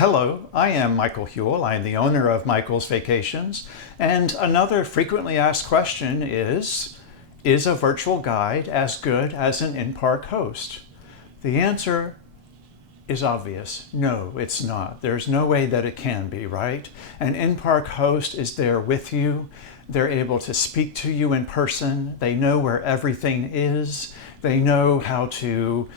Hello, I am Michael Huell. I am the owner of Michael's Vacations. And another frequently asked question is a virtual guide as good as an in-park host? The answer is obvious. No, it's not. There's no way that it can be, right? An in-park host is there with you. They're able to speak to you in person. They know where everything is. They know how to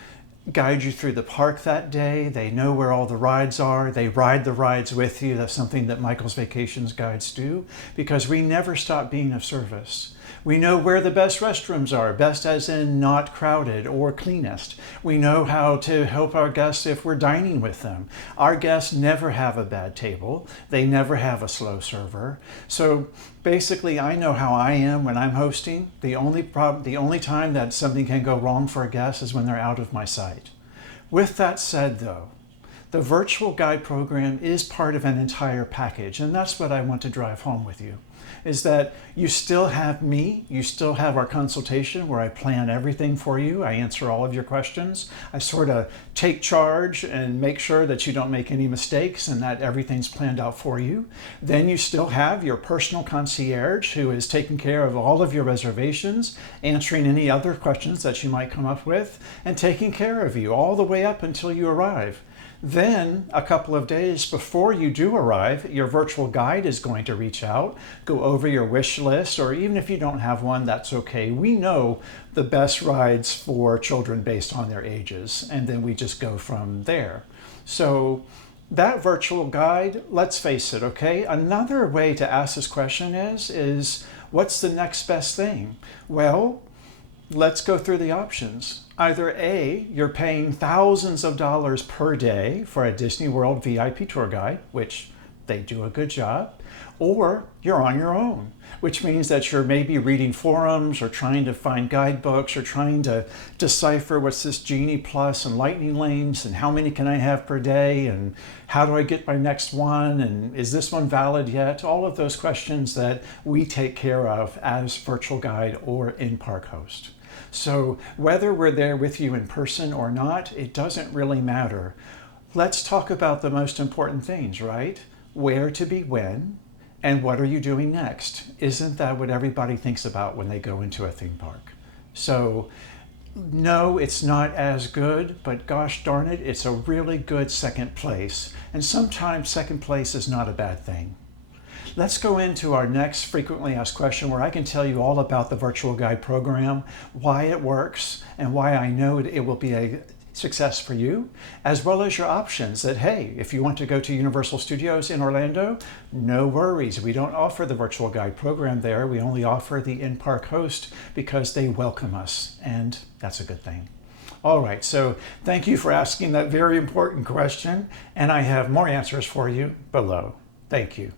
guide you through the park that day. They know where all the rides are. They ride the rides with you. That's something that Michael's Vacations guides do, because we never stop being of service. We know where the best restrooms are, best as in not crowded or cleanest. We know how to help our guests if we're dining with them. Our guests never have a bad table. They never have a slow server. So basically, I know how I am when I'm hosting. The only time that something can go wrong for a guest is when they're out of my sight. With that said, though, the virtual guide program is part of an entire package, and that's what I want to drive home with you, is that you still have me, you still have our consultation where I plan everything for you, I answer all of your questions, I sort of take charge and make sure that you don't make any mistakes and that everything's planned out for you. Then you still have your personal concierge who is taking care of all of your reservations, answering any other questions that you might come up with, and taking care of you all the way up until you arrive. Then, a couple of days before you do arrive, your virtual guide is going to reach out, go over your wish list, or even if you don't have one, that's okay. We know the best rides for children based on their ages, and then we just go from there. So that virtual guide, let's face it, okay? Another way to ask this question is what's the next best thing? Well, let's go through the options. Either A, you're paying thousands of dollars per day for a Disney World VIP tour guide, which they do a good job, or you're on your own, which means that you're maybe reading forums or trying to find guidebooks or trying to decipher what's this Genie Plus and Lightning Lanes and how many can I have per day and how do I get my next one and is this one valid yet? All of those questions that we take care of as virtual guide or in-park host. So whether we're there with you in person or not, it doesn't really matter. Let's talk about the most important things, right? Where to be when, and what are you doing next? Isn't that what everybody thinks about when they go into a theme park? So no, it's not as good, but gosh darn it, it's a really good second place. And sometimes second place is not a bad thing. Let's go into our next frequently asked question where I can tell you all about the virtual guide program, why it works, and why I know it will be a success for you, as well as your options that, hey, if you want to go to Universal Studios in Orlando, no worries. We don't offer the virtual guide program there. We only offer the in-park host because they welcome us, and that's a good thing. All right, so thank you for asking that very important question, and I have more answers for you below. Thank you.